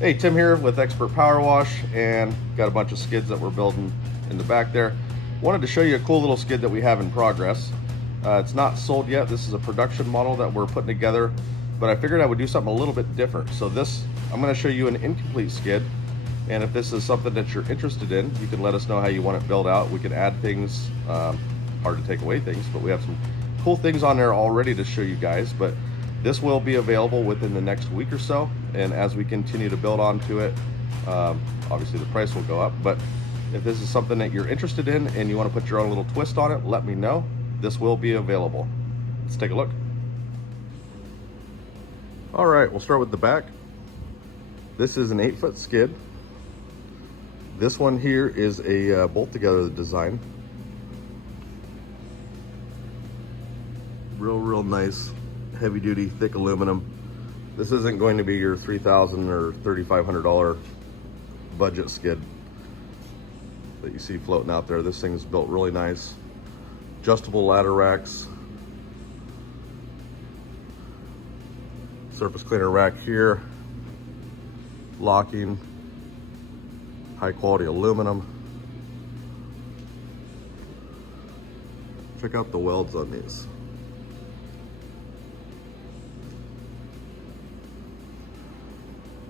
Hey, Tim here with Expert Power Wash, and got a bunch of skids that we're building in the back there. Wanted to show you a cool little skid that we have in progress. It's not sold yet. This is a production model that we're putting together, but I figured I would do something a little bit different. So I'm going to show you an incomplete skid, and if this is something that you're interested in, you can let us know how you want it built out. We can add things, hard to take away things, but we have some cool things on there already to show you guys. But this will be available within the next week or so, and as we continue to build onto it, obviously the price will go up. But if this is something that you're interested in and you want to put your own little twist on it, let me know. This will be available. Let's take a look. All right, we'll start with the back. This is an 8-foot skid. This one here is a bolt together design. Real nice, heavy duty, thick aluminum. This isn't going to be your $3,000 or $3,500 budget skid that you see floating out there. This thing's built really nice. Adjustable ladder racks. Surface cleaner rack here. Locking. High quality aluminum. Check out the welds on these.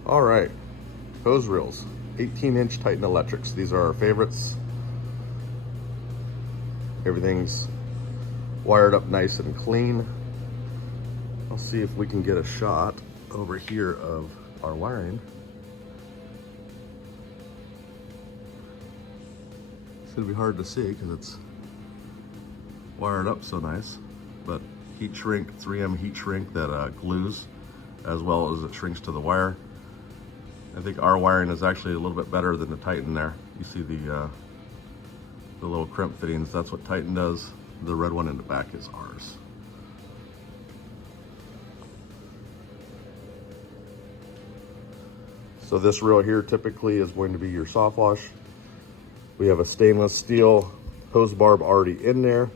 All right, hose reels, 18-inch Titan electrics. These are our favorites. Everything's wired up nice and clean. I'll see if we can get a shot over here of our wiring. It's gonna be hard to see because it's wired up so nice, but heat shrink, 3M heat shrink that glues as well as it shrinks to the wire. I think our wiring is actually a little bit better than the Titan there. You see the little crimp fittings, that's what Titan does. The red one in the back is ours. So this reel here typically is going to be your soft wash. We have a stainless steel hose barb already in there.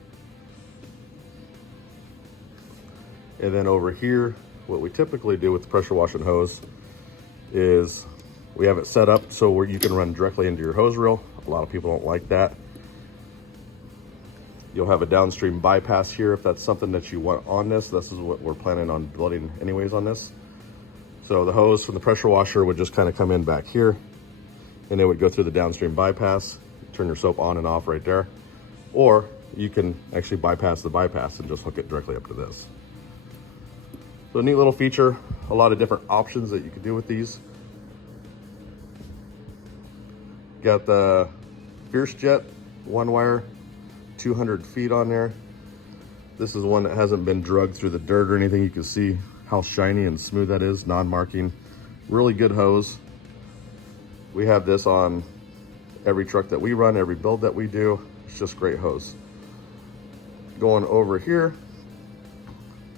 And then over here, what we typically do with the pressure washing hose is we have it set up so where you can run directly into your hose reel. A lot of people don't like that. You'll have a downstream bypass here if that's something that you want on this. This is what we're planning on building anyways on this. So the hose from the pressure washer would just kind of come in back here, and it would go through the downstream bypass. Turn your soap on and off right there. Or you can actually bypass the bypass and just hook it directly up to this. So a neat little feature, a lot of different options that you can do with these. Got the Fierce Jet one wire, 200 feet on there. This is one that hasn't been drugged through the dirt or anything. You can see how shiny and smooth that is, non-marking. Really good hose. We have this on every truck that we run, every build that we do. It's just great hose. Going over here,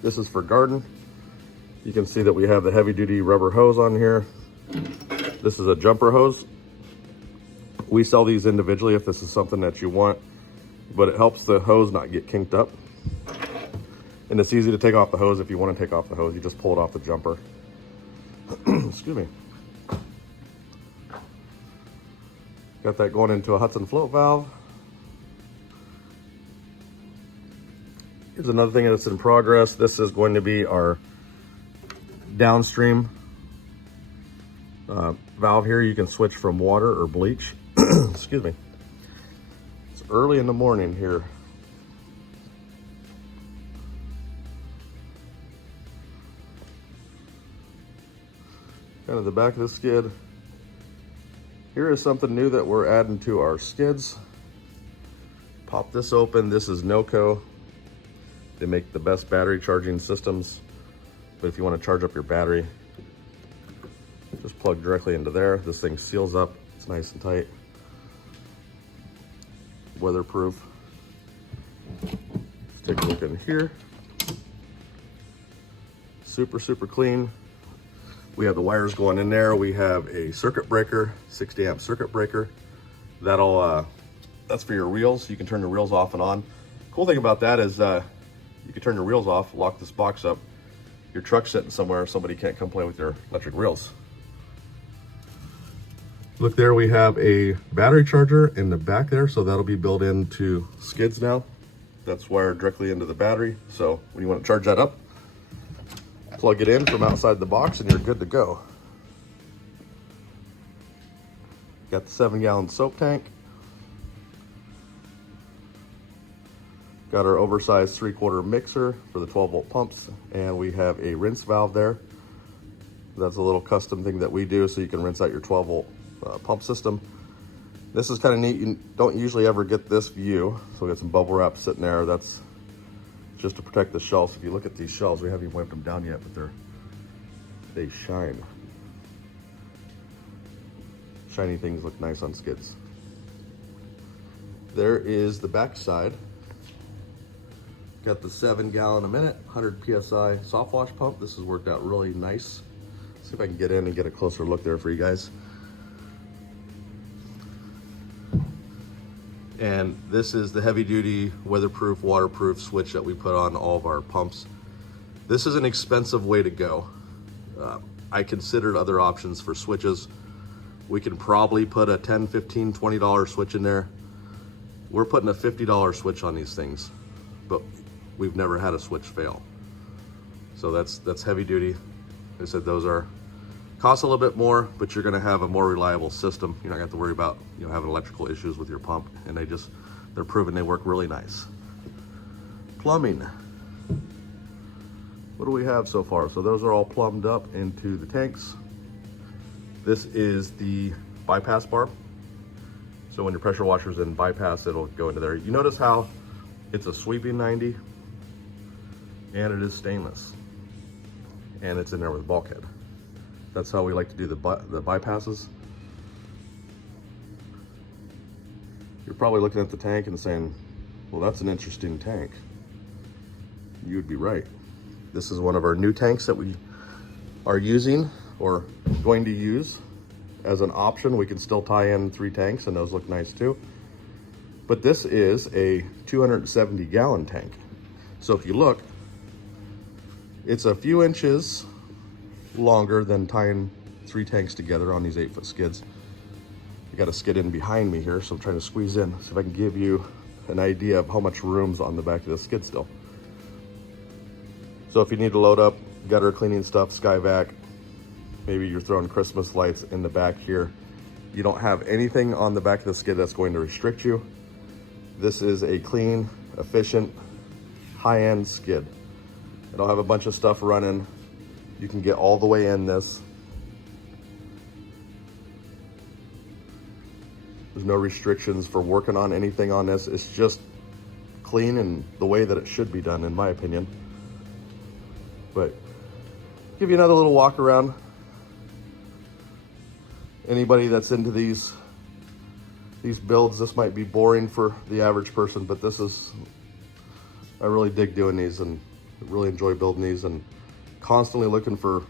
this is for garden. You can see that we have the heavy duty rubber hose on here. This is a jumper hose. We sell these individually if this is something that you want, but it helps the hose not get kinked up. And it's easy to take off the hose. If you want to take off the hose, you just pull it off the jumper. Excuse me. Got that going into a Hudson float valve. Here's another thing that's in progress. This is going to be our downstream valve here. You can switch from water or bleach. Excuse me. It's early in the morning here. Kind of the back of the skid. Here is something new that we're adding to our skids. Pop this open. This is NOCO. They make the best battery charging systems. But if you want to charge up your battery, just plug directly into there. This thing seals up. It's nice and tight. Weatherproof. Let's take a look in here. Super clean. We have the wires going in there. We have a circuit breaker, 60 amp circuit breaker. That's for your reels. You can turn the reels off and on. Cool thing about that is you can turn your reels off, lock this box up. Your truck's sitting somewhere, somebody can't come play with your electric reels. Look there, we have a battery charger in the back there, so that'll be built into skids now. That's wired directly into the battery. So when you want to charge that up, plug it in from outside the box and you're good to go. Got the 7-gallon soap tank. Got our oversized 3/4 mixer for the 12-volt pumps, and we have a rinse valve there. That's a little custom thing that we do so you can rinse out your 12-volt pump system. This is kind of neat. You don't usually ever get this view. So we got some bubble wrap sitting there. That's just to protect the shelves. If you look at these shelves, we haven't even wiped them down yet, but they shine. Shiny things look nice on skids. There is the back side. Got the 7-gallon a minute, 100 PSI soft wash pump. This has worked out really nice. See if I can get in and get a closer look there for you guys. And this is the heavy duty, weatherproof, waterproof switch that we put on all of our pumps. This is an expensive way to go. I considered other options for switches. We can probably put a $10, $15, $20 switch in there. We're putting a $50 switch on these things, but we've never had a switch fail. So that's heavy duty. Like I said, those cost a little bit more, but you're gonna have a more reliable system. You're not gonna have to worry about having electrical issues with your pump, and they're proven they work really nice. Plumbing. What do we have so far? So those are all plumbed up into the tanks. This is the bypass barb. So when your pressure washer's in bypass, it'll go into there. You notice how it's a sweeping 90, and it is stainless, and it's in there with bulkhead. That's how we like to do the bypasses. You're probably looking at the tank and saying, well, that's an interesting tank. You would be right. This is one of our new tanks that we are using or going to use as an option. We can still tie in 3 tanks and those look nice too. But this is a 270-gallon tank. So if you look, it's a few inches longer than tying 3 tanks together on these 8-foot skids. I got a skid in behind me here, so I'm trying to squeeze in, see if I can give you an idea of how much room's on the back of the skid still. So if you need to load up gutter cleaning stuff, sky vac, maybe you're throwing Christmas lights in the back here, you don't have anything on the back of the skid that's going to restrict you. This is a clean, efficient, high-end skid. It'll have a bunch of stuff running. You can get all the way in this. There's no restrictions for working on anything on this. It's just clean and the way that it should be done, in my opinion. But give you another little walk around. Anybody that's into these builds, this might be boring for the average person, but I really dig doing these and really enjoy building these and constantly looking for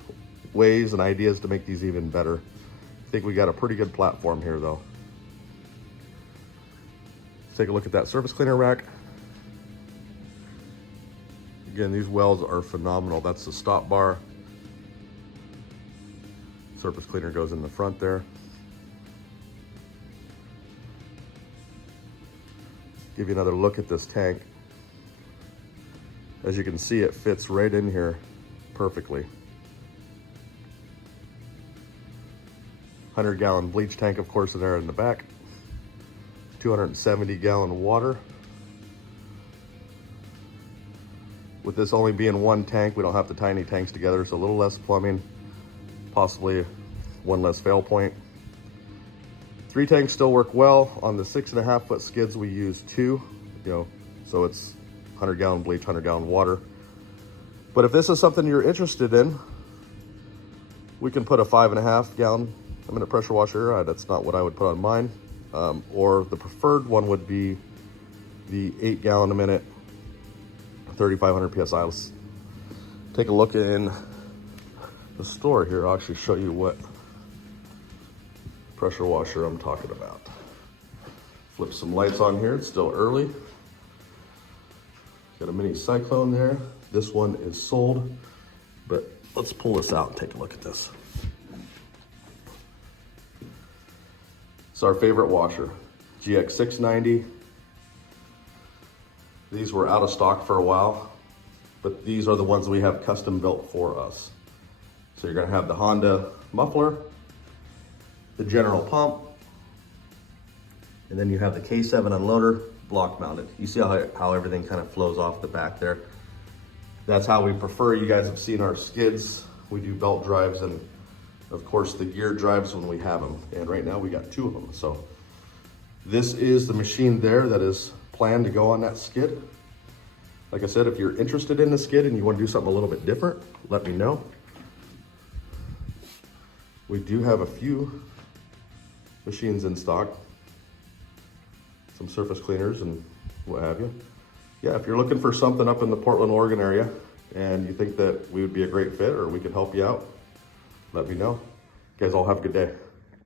ways and ideas to make these even better. I think we got a pretty good platform here though. Let's take a look at that surface cleaner rack. Again, these welds are phenomenal. That's the stop bar. Surface cleaner goes in the front there. Give you another look at this tank. As you can see, it fits right in here perfectly. 100-gallon bleach tank, of course, there in the back. 270-gallon water. With this only being one tank, we don't have to tie any tanks together, so a little less plumbing, possibly one less fail point. 3 tanks still work well. On the 6.5-foot skids, we use 2, so it's 100-gallon bleach, 100-gallon water. But if this is something you're interested in, we can put a 5.5-gallon a minute pressure washer. That's not what I would put on mine. Or the preferred one would be the 8-gallon a minute, 3,500 PSI. Let's take a look in the store here. I'll actually show you what pressure washer I'm talking about. Flip some lights on here. It's still early. Got a mini Cyclone there. This one is sold, but let's pull this out and take a look at this. It's our favorite washer, GX 690. These were out of stock for a while, but these are the ones we have custom built for us. So you're gonna have the Honda muffler, the general pump, and then you have the K7 unloader block mounted. You see how everything kind of flows off the back there. That's how we prefer. You guys have seen our skids. We do belt drives and of course the gear drives when we have them. And right now we got 2 of them. So this is the machine there that is planned to go on that skid. Like I said, if you're interested in the skid and you want to do something a little bit different, let me know. We do have a few machines in stock, some surface cleaners and what have you. Yeah, if you're looking for something up in the Portland, Oregon area and you think that we would be a great fit or we could help you out, let me know. You guys all have a good day.